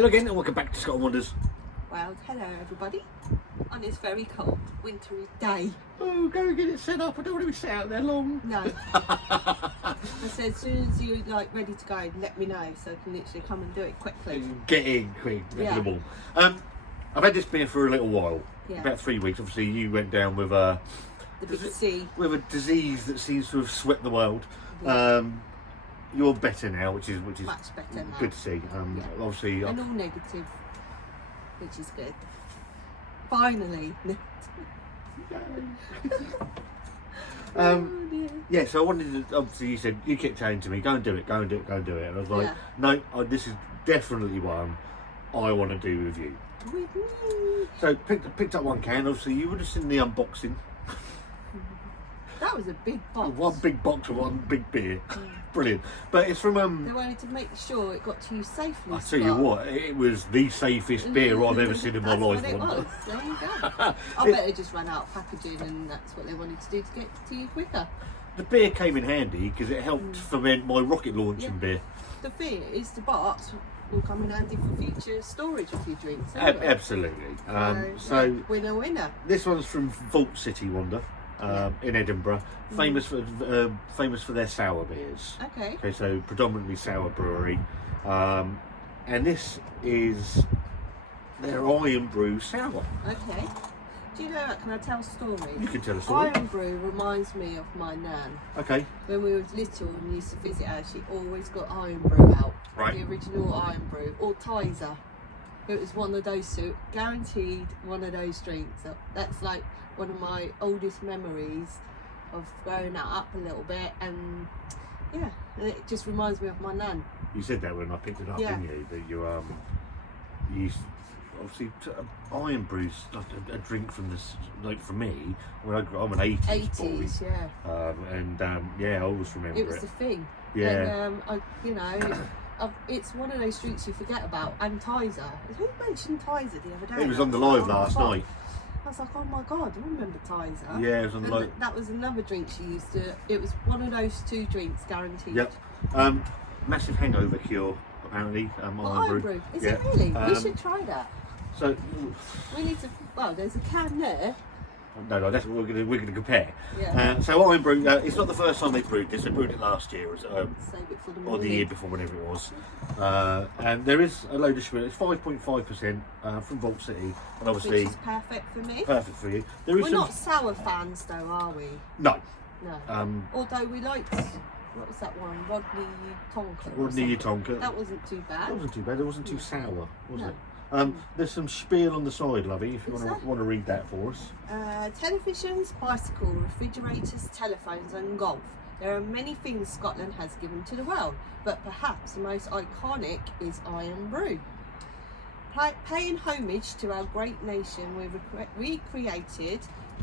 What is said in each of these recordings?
Hello again and welcome back to Scott and Wanda's. Well, hello everybody on this very cold, wintry day. Oh, go and get it set up. I don't want to be sat out there long. No. I said as soon as you're like ready to go, let me know so I can literally come and do it quickly. Get in quick, Yeah. the ball. I've had this beer for a little while, Yeah. about 3 weeks. Obviously, you went down with The big C. with a disease that seems to have swept the world. Yeah. You're better now, which is Much better now. good to see. Yeah. Obviously, And all negative, which is good. Finally. Oh, dear. yeah. So I wanted to. Obviously, you said you kept saying to me, "Go and do it, go and do it, go and do it," and I was like, Yeah. "No, this is definitely one I want to do with you." With me. So picked up one can. Obviously, you would have seen the unboxing. That was a big box. One big box of one big beer. Mm. Brilliant. But it's from They wanted to make sure it got to you safely. I tell you what, it was the safest beer I've ever seen in my life. That's what it was. There you go. I bet it just ran out of packaging and that's what they wanted to do to get to you quicker. The beer came in handy because it helped ferment my rocket launching beer. The thing is, the box will come in handy for future storage of your drinks. Anyway. Absolutely. So, yeah, winner, winner. This one's from Vault City, Wanda, in Edinburgh, famous for their sour beers. Okay. Okay, so predominantly sour brewery, and this is their Iron Brew Sour. Okay. Do you know what? Can I tell a story? You can tell a story. Iron Brew reminds me of my nan. Okay. When we were little and used to visit her, she always got Iron Brew out. Right. The original Iron Brew, or Tizer. It was one of those two, guaranteed one of those drinks. That's like one of my oldest memories of growing up a little bit, and yeah, and it just reminds me of my nan. You said that when I picked it up, Yeah. didn't you? That you used, obviously Iron Brew's like a drink from this, like for me. When I'm an 80s boy. 80s, yeah. Yeah, I always remember It was the thing. Yeah. And it's one of those drinks you forget about. And Tizer. Who mentioned Tizer the other day? It was I on the like, live oh my last God. night. I was like, oh my God, I remember Tizer. Yeah, it was on the And live. that was another drink she used to. It was one of those two drinks, guaranteed. Yep. Massive hangover cure, apparently. Iron Brew. Is Yeah. it really? We Um, should try that. So, We need to. Well, there's a can there. no, that's what we're gonna compare. Yeah. So Iron Brew, it's not the first time they brewed this. They brewed it last year, Save it for the or morning. the year before, whenever it was. And there is a load of sugar. It's 5.5% from Vault City, and obviously Which is perfect for me. perfect for you. There is We're some. not sour fans, though, are we? No. No. Although we liked. What was that one? Rodney Tonka. or Rodney something. Tonka. That wasn't too bad. That wasn't too bad. It wasn't too sour, was No. it? There's some spiel on the side, lovey, if you Is want to read that for us. Televisions, bicycle, refrigerators, telephones and golf. There are many things Scotland has given to the world, but perhaps the most iconic is Iron Brew. Paying homage to our great nation, we've recreated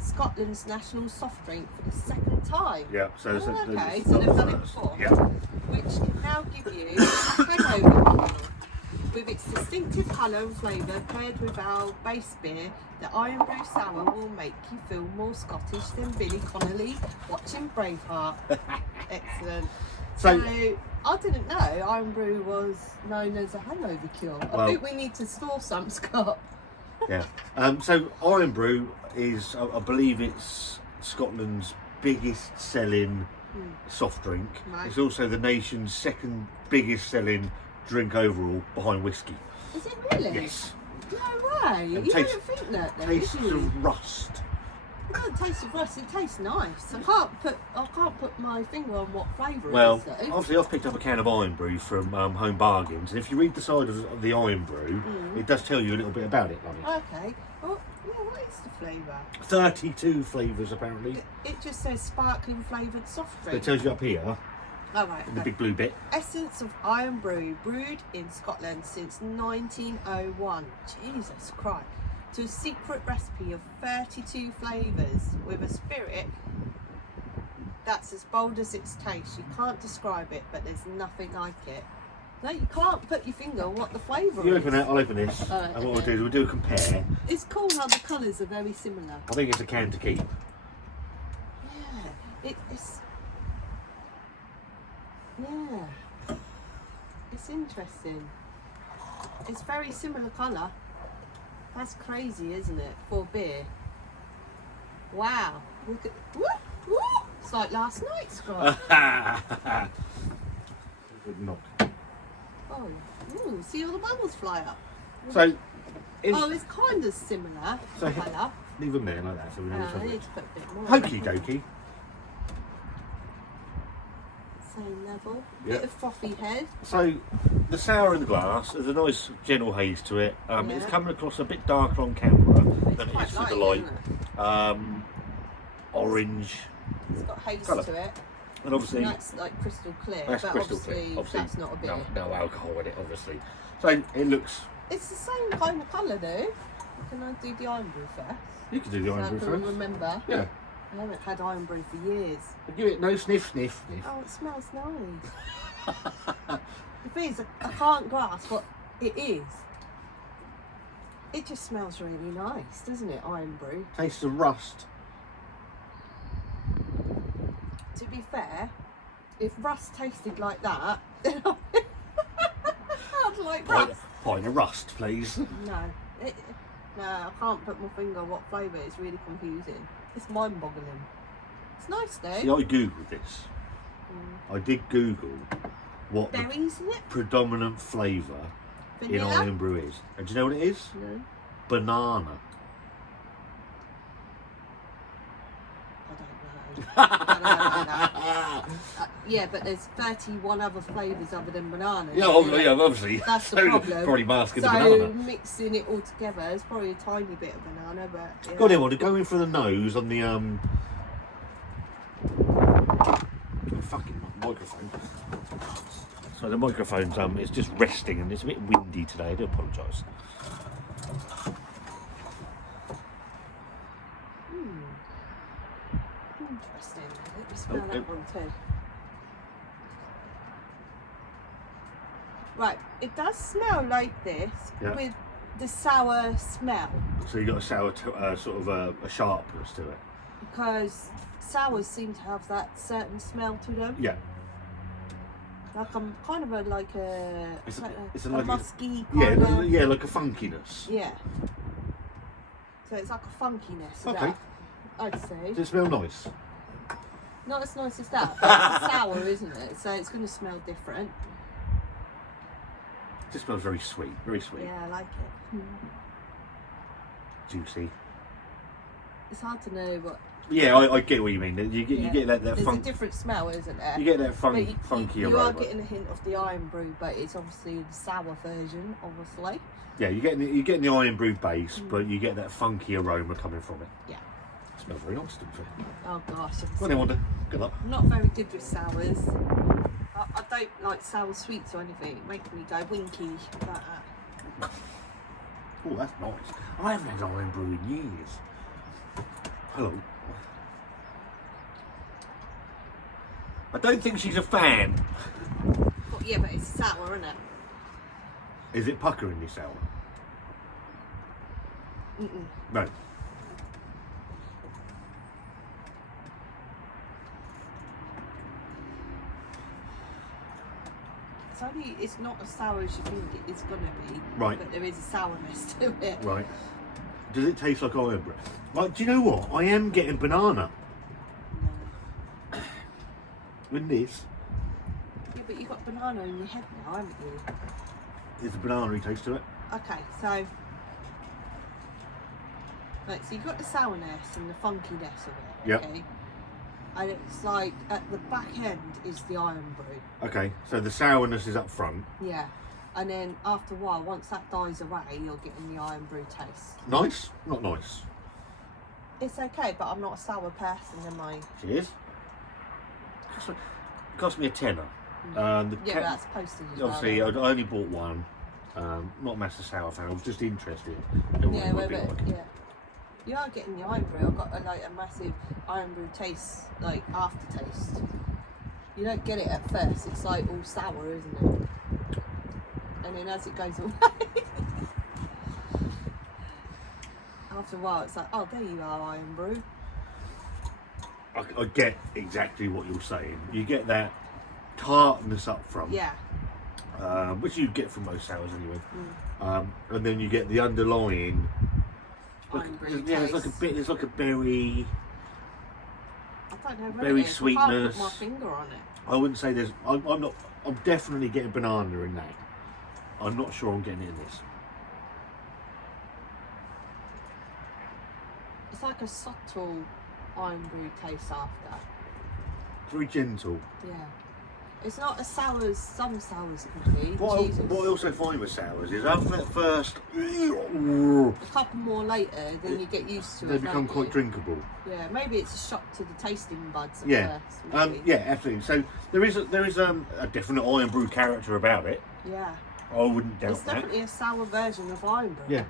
Scotland's national soft drink for the second time. Yeah, so Okay, so not they've the done it first. before. Yeah. Which can now give you a hangover feel. With its distinctive colour and flavour paired with our base beer, the Iron Brew Sour will make you feel more Scottish than Billy Connolly watching Braveheart. Excellent. So, I didn't know Iron Brew was known as a hangover cure. I think we need to store some, Scott. Yeah. So Iron Brew is, I believe it's Scotland's biggest selling soft drink. Right. It's also the nation's second biggest selling drink overall, behind whiskey. Is it really? Yes. No way. You don't think that then, Tastes do you? of rust. It doesn't taste of rust, it tastes nice. I can't put my finger on what flavour Well, it is though. obviously I've picked up a can of Iron Brew from Home Bargains, and if you read the side of the Iron Brew, it does tell you a little bit about it, lovey. Okay. Well, yeah, what is the flavour? 32 flavours apparently. It just says sparkling flavoured soft It drink. tells you up here, Oh, right. in the big blue bit. Essence of Iron Brew, brewed in Scotland since 1901. Jesus Christ. To a secret recipe of 32 flavours with a spirit that's as bold as its taste. You can't describe it, but there's nothing like it. No, you can't put your finger on what the flavour You is. open it, I'll open this, Alright, and what okay. we'll do is we'll do a compare. It's cool how the colours are very similar. I think it's a can to keep. Yeah, it's... Yeah. It's interesting. It's very similar colour. That's crazy, isn't it? For beer. Wow. Look at. Woo, woo. It's like last night, Scott. Not. Oh, ooh, see all the bubbles fly up. So. Oh, it's kind of similar colour. Leave them there like that, so we know I need to put a bit more. Hokey dokey. Same level. Yeah. Bit of frothy head. So, the sour in the glass, there's a nice gentle haze to it. It's coming across a bit darker on camera than it is through the light. Orange. It's got haze colour. to it. And obviously, And that's like crystal clear. that's but crystal clear. obviously that's not a beer. No alcohol in it, obviously. So, it looks. It's the same kind of colour though. Can I do the Iron Brew first? You can do the Iron Brew So I can first. remember. Yeah. I haven't had Iron Brew for years. Give it no sniff. Oh, it smells nice. The thing is, I can't grasp what it is. It just smells really nice, doesn't it, Iron Brew? Tastes of rust. To be fair, if rust tasted like that, then I'd like that. Pint of rust, please. No, no, I can't put my finger on what flavour. It's really confusing. It's mind-boggling. It's nice though. See, I googled this. I did Google what the Berries in it? predominant flavour in Vanilla? Iron Brew is. And do you know what it is? No, Banana. I don't know. Yeah, but there's 31 other flavours other than banana. Yeah, obviously. That's the So problem. Probably masking the So banana. mixing it all together, it's probably a tiny bit of banana, but yeah. God, I want to go in for the nose on the fucking microphone. So the microphone's it's just resting and it's a bit windy today. I do apologise. Interesting. Let me smell that one too. Right, it does smell like this with the sour smell, So you got a sour, sort of a sharpness to it. because sours seem to have that certain smell to them. Yeah. Like I'm kind of like a musky Yeah, kind of. yeah, like a funkiness. Yeah. So it's like a funkiness. Of Okay. that, I'd say. Does it smell nice? Not as nice as that, but it's sour, isn't it? So it's going to smell different. It just smells very sweet, very sweet. Yeah, I like it. Juicy. It's hard to know what. Yeah, I get what you mean. You get that There's funk. a different smell, isn't there? You get that But funky you aroma. are getting a hint of the Iron Brew, but it's obviously the sour version, obviously. Yeah, you're getting the Iron Brew base, but you get that funky aroma coming from it. Yeah. It smells very nice, to be fair. Oh gosh. Well, then, Wanda, good luck. I'm not very good with sours. I don't like sour sweets or anything. It makes me go winky like that. Oh, that's nice. I haven't had Iron Brew in years. Hello. I don't think she's a fan. But yeah, but it's sour, isn't it? Is it puckering this sour? Mm-mm. No. It's not as sour as you think it's gonna be. Right. But there is a sourness to it. Right. Does it taste like Iron Brew? Like, do you know what? I am getting banana in this. Yeah, but you've got banana in your head now, haven't you? There's a banana-y taste to it. Okay, so right, so you've got the sourness and the funkiness of it. Yep. Okay. And it's like at the back end is the Iron Brew. Okay, so the sourness is up front. Yeah. And then after a while, once that dies away, you're getting the Iron Brew taste. Nice? Not nice. It's okay, but I'm not a sour person, am I? Cheers. Cost me a tenner. Yeah, but that's postage as Obviously, well. I only bought one. Not a massive sour fan. I was just interested in what Yeah, it would be but like. yeah. You are getting the Iron Brew. I've got a massive Iron Brew taste, like aftertaste. You don't get it at first. It's like all sour, isn't it? And then as it goes away, after a while, it's like, oh, there you are, Iron Brew. I get exactly what you're saying. You get that tartness up front. Yeah. which you get from most sours anyway. And then you get the underlying. Iron Brew Yeah, there's like a taste. bit. There's like a berry. I don't know what berry it is. I sweetness. can't put my finger on it. I wouldn't say there's. I'm not. I'm definitely getting banana in that. I'm not sure I'm getting it in this. It's like a subtle Iron Brew taste after. It's very gentle. Yeah. It's not as sour as some sours can be. What I also find with sours is after that first, A couple more later, then you get used to they it. become don't quite you? drinkable. Yeah, maybe it's a shock to the tasting buds at Yeah, first. Maybe. yeah, absolutely. So there is a definite Iron Brew character about it. Yeah. I wouldn't doubt It's that. definitely a sour version of Iron Brew. Yeah.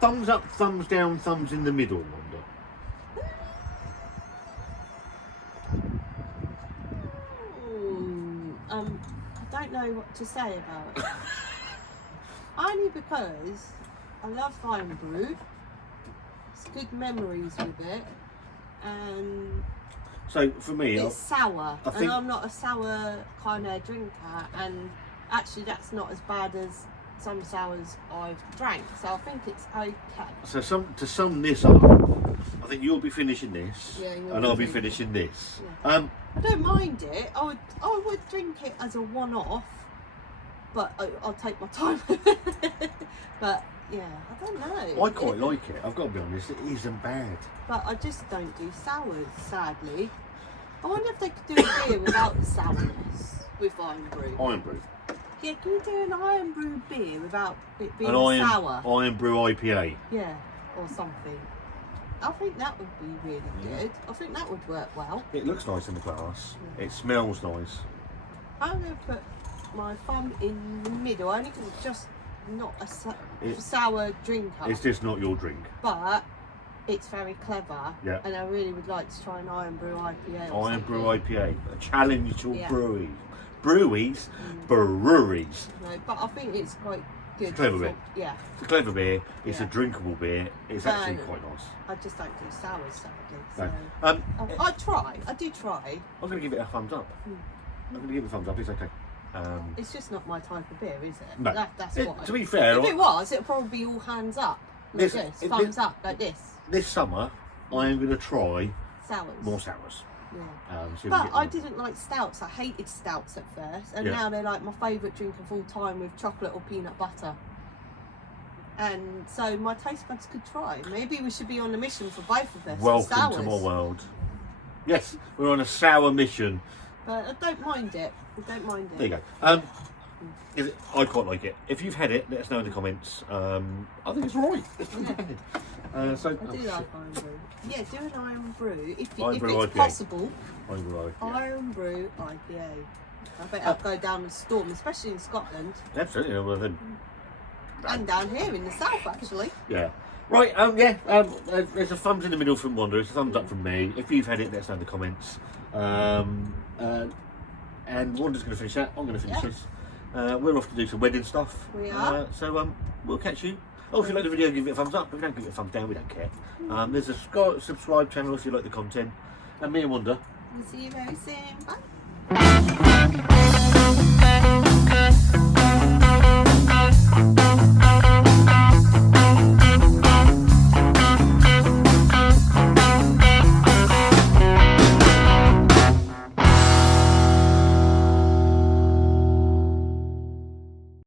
Thumbs up, thumbs down, thumbs in the middle, Wanda. I don't know what to say about it. Only because I love Iron Brew. It's good memories with it, and So for me, it's sour, I think- and I'm not a sour kind of drinker, and actually that's not as bad as some sours I've drank, so I think it's okay. to sum this up, I think you'll be finishing this, Yeah, you'll and be I'll be finishing finishing this. Yeah. I don't mind it. I would drink it as a one-off, but I'll take my time. But yeah, I don't know. I quite like it. I've got to be honest, it isn't bad. But I just don't do sours, sadly. I wonder if they could do a beer without the sourness with Iron Brew. Iron Brew. Yeah, can you do an Iron Brew beer without it being An sour? Iron Brew IPA. Yeah, or something. I think that would be really good. I think that would work well. It looks nice in the glass. It smells nice. I'm going to put my thumb in the middle, only because it's just not a sour drinker. It's just not your drink. But it's very clever. Yeah. And I really would like to try an Iron Brew IPA. or Iron Brew something. IPA. A challenge to Yeah. breweries. Breweries? Breweries. No, but I think it's quite good. It's a clever beer. Yeah. It's a clever beer. It's a Yeah. drinkable beer. It's actually quite nice. I just don't do sours, sadly. No. So. I try. I do try. I'm going to give it a thumbs up. I'm going to give it a thumbs up. It's okay. It's just not my type of beer, is it? No. That's It- why. to be fair, if it was, it'd probably be all hands up. Like this. Thumbs up, like this. this summer, I am going to try Sours. more sours. Yeah. See if we But get I more. didn't like stouts. I hated stouts at first, and Yeah. now they're like my favourite drink of all time with chocolate or peanut butter. And so my taste buds could try. Maybe we should be on a mission for both of us. for Welcome sours. to my world. Yes, we're on a sour mission. But I don't mind it. I don't mind it. There you go. I quite like it. If you've had it, let us know in the comments. I think it's alright. It's not Yeah. bad. I do like Iron Brew. Yeah, do an Iron Brew if Iron Brew it's IPA. possible. I like it. Iron Brew IPA. I bet I'll go down the storm, especially in Scotland Absolutely. Well, then, and down here in the south, actually. yeah. Right, there's a thumbs in the middle from Wanda, it's a thumbs up from me. If you've had it, let us know in the comments. And Wanda's going to finish that, I'm going to finish Yeah. this. We're off to do some wedding stuff. We are. So we'll catch you. Oh, if you like the video, give it a thumbs up. If you don't, give it a thumbs down, we don't care. There's a subscribe channel if you like the content. And me and Wanda. We'll see you very soon. Bye.